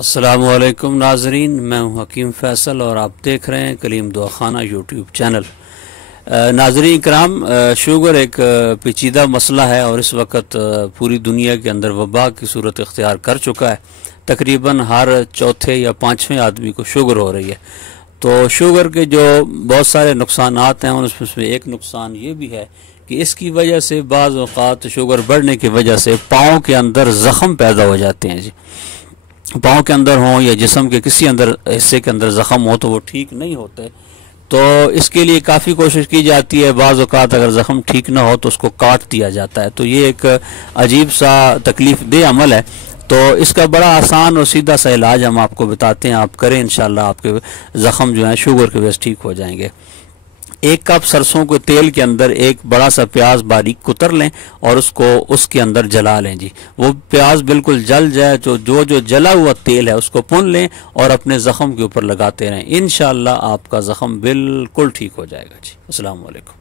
अस्सलामुअलैकुम नाजरीन, मैं हूं हकीम फैसल और आप देख रहे हैं कलीम दुआखाना यूट्यूब चैनल। नाजरीन कराम, शूगर एक पेचीदा मसला है और इस वक्त पूरी दुनिया के अंदर वबा की सूरत इख्तियार कर चुका है। तकरीबन हर चौथे या पाँचवें आदमी को शुगर हो रही है। तो शुगर के जो बहुत सारे नुकसानात हैं उसमें एक नुकसान ये भी है कि इसकी वजह से बाज़ औक़ात शुगर बढ़ने की वजह से पाँव के अंदर ज़ख़म पैदा हो जाते हैं। जी, पाँव के अंदर हों या जिस्म के किसी अंदर हिस्से के अंदर ज़ख़म हो तो वो ठीक नहीं होते। तो इसके लिए काफ़ी कोशिश की जाती है। बाज़ औक़ात अगर ज़ख़म ठीक ना हो तो उसको काट दिया जाता है। तो ये एक अजीब सा तकलीफ़ दे अमल है। तो इसका बड़ा आसान और सीधा सा इलाज हम आपको बताते हैं, आप करें, इंशाल्लाह आपके ज़ख़म जो है शुगर की वजह से ठीक हो जाएंगे। 1 कप सरसों के तेल के अंदर एक बड़ा सा प्याज बारीक कुतर लें और उसको उसके अंदर जला लें। जी, वो प्याज बिल्कुल जल जाए तो जो जला हुआ तेल है उसको भून लें और अपने ज़ख़म के ऊपर लगाते रहें। इंशाअल्लाह आपका ज़ख़म बिल्कुल ठीक हो जाएगा। जी, अस्सलाम वालेकुम।